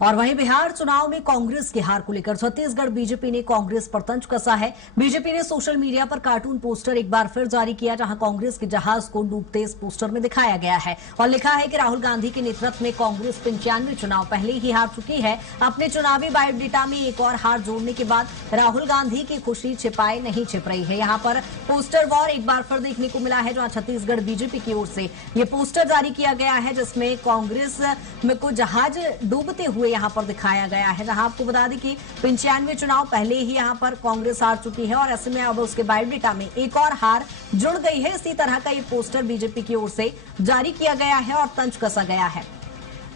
और वहीं बिहार चुनाव में कांग्रेस की हार को लेकर छत्तीसगढ़ बीजेपी ने कांग्रेस पर तंज कसा है। बीजेपी ने सोशल मीडिया पर कार्टून पोस्टर एक बार फिर जारी किया, जहां कांग्रेस के जहाज को डूबते इस पोस्टर में दिखाया गया है और लिखा है कि राहुल गांधी के नेतृत्व में कांग्रेस 95 चुनाव पहले ही हार चुकी है। अपने चुनावी बायोडेटा में एक और हार जोड़ने के बाद राहुल गांधी की खुशी छिपाए नहीं छिप रही है। यहाँ पर पोस्टर वॉर एक बार फिर देखने को मिला है, जहां छत्तीसगढ़ बीजेपी की ओर से ये पोस्टर जारी किया गया है, जिसमें कांग्रेस में को जहाज डूबते हुए यहां पर दिखाया गया है। जहां आपको बता दें कि 95 चुनाव पहले ही यहां पर कांग्रेस हार चुकी है और ऐसे में अब उसके बायोडेटा में एक और हार जुड़ गई है। इसी तरह का ये पोस्टर बीजेपी की ओर से जारी किया गया है और तंज कसा गया है।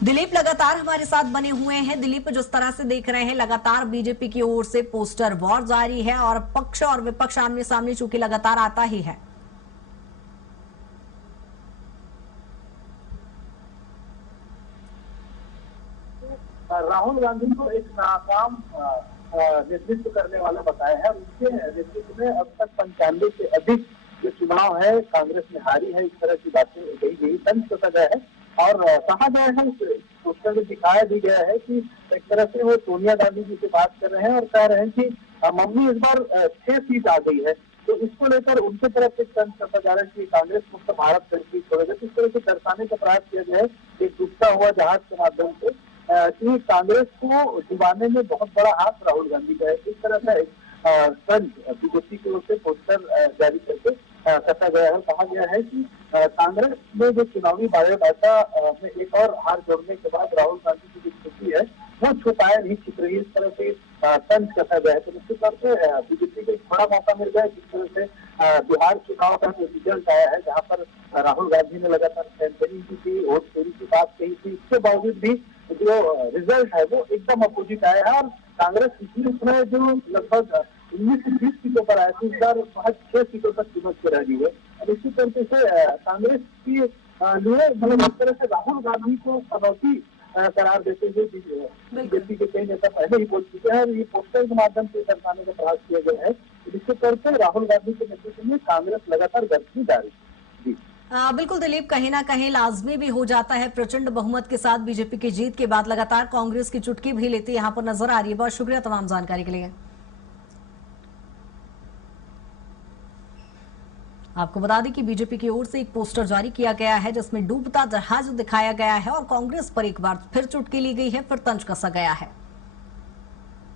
दिलीप लगातार हमारे साथ बने हुए हैं। दिलीप, जिस तरह से देख रहे हैं, लगातार बीजेपी की ओर से पोस्टर वॉर जारी है और पक्ष और विपक्ष आमने सामने चूंकि लगातार आता ही है। राहुल गांधी को एक नाकाम नेतृत्व करने वाला बताया है। उनके नेतृत्व में अब तक 95 से अधिक जो चुनाव है कांग्रेस ने हारी है, इस तरह की बातें कही गई, तंज कसा गया है और कहा गया है, पोस्टर में दिखाया भी गया है कि एक तरह से वो सोनिया गांधी जी से बात कर रहे हैं और कह रहे हैं कि मम्मी इस बार 6 सीट आ गई है। तो इसको लेकर उनके तरफ से तंज कसा जा रहा है कि कांग्रेस मुक्त भारत करके छोड़ेगा। इस तरह से दर्शाने का प्रयास किया गया है एक डूबता हुआ जहाज के माध्यम से कि कांग्रेस को डुबाने में बहुत बड़ा हाथ राहुल गांधी का है। इस तरह का एक तंज बीजेपी की ओर से पोस्टर जारी करके कसा गया है। कहा गया है कि कांग्रेस में जो चुनावी बायोडाटा में एक और हार जोड़ने के बाद राहुल गांधी की जो स्थिति है वो छुपाया नहीं छिप रही है। इस तरह से तंज कसा गया है। तो निश्चित तौर से बीजेपी को एक बड़ा मौका मिल गया है। जिस तरह से बिहार चुनाव का जो रिजल्ट आया है, जहाँ पर राहुल गांधी ने लगातार कैंपेनिंग की थी, वोट चोरी की बात कही थी, इसके बावजूद भी जो रिजल्ट है वो एकदम अपोजिट आया है और कांग्रेस पिछले समय जो लगभग 19 से 20 सीटों पर आया था, इस बार महज 6 सीटों तक सिमट के रह गई है। और इसी तरीके से कांग्रेस की लिए मतलब इस तरह से राहुल गांधी को चुनौती करार देते हुए बीजेपी के कई नेता पहले ही बोल चुके हैं और ये पोस्टर के माध्यम से दर्शाने का प्रयास किया गया है। जिसके तौर पर राहुल गांधी के नेतृत्व में कांग्रेस लगातार गठबंधन जारी है। बिल्कुल दिलीप, कहीं ना कहीं लाजमी भी हो जाता है। प्रचंड बहुमत के साथ बीजेपी की जीत के बाद लगातार कांग्रेस की चुटकी भी लेती यहां पर नजर आ रही है। बहुत शुक्रिया तमाम जानकारी के लिए। आपको बता दें कि बीजेपी की ओर से एक पोस्टर जारी किया गया है, जिसमें डूबता जहाज दिखाया गया है और कांग्रेस पर एक बार फिर चुटकी ली गई है, फिर तंज कसा गया है।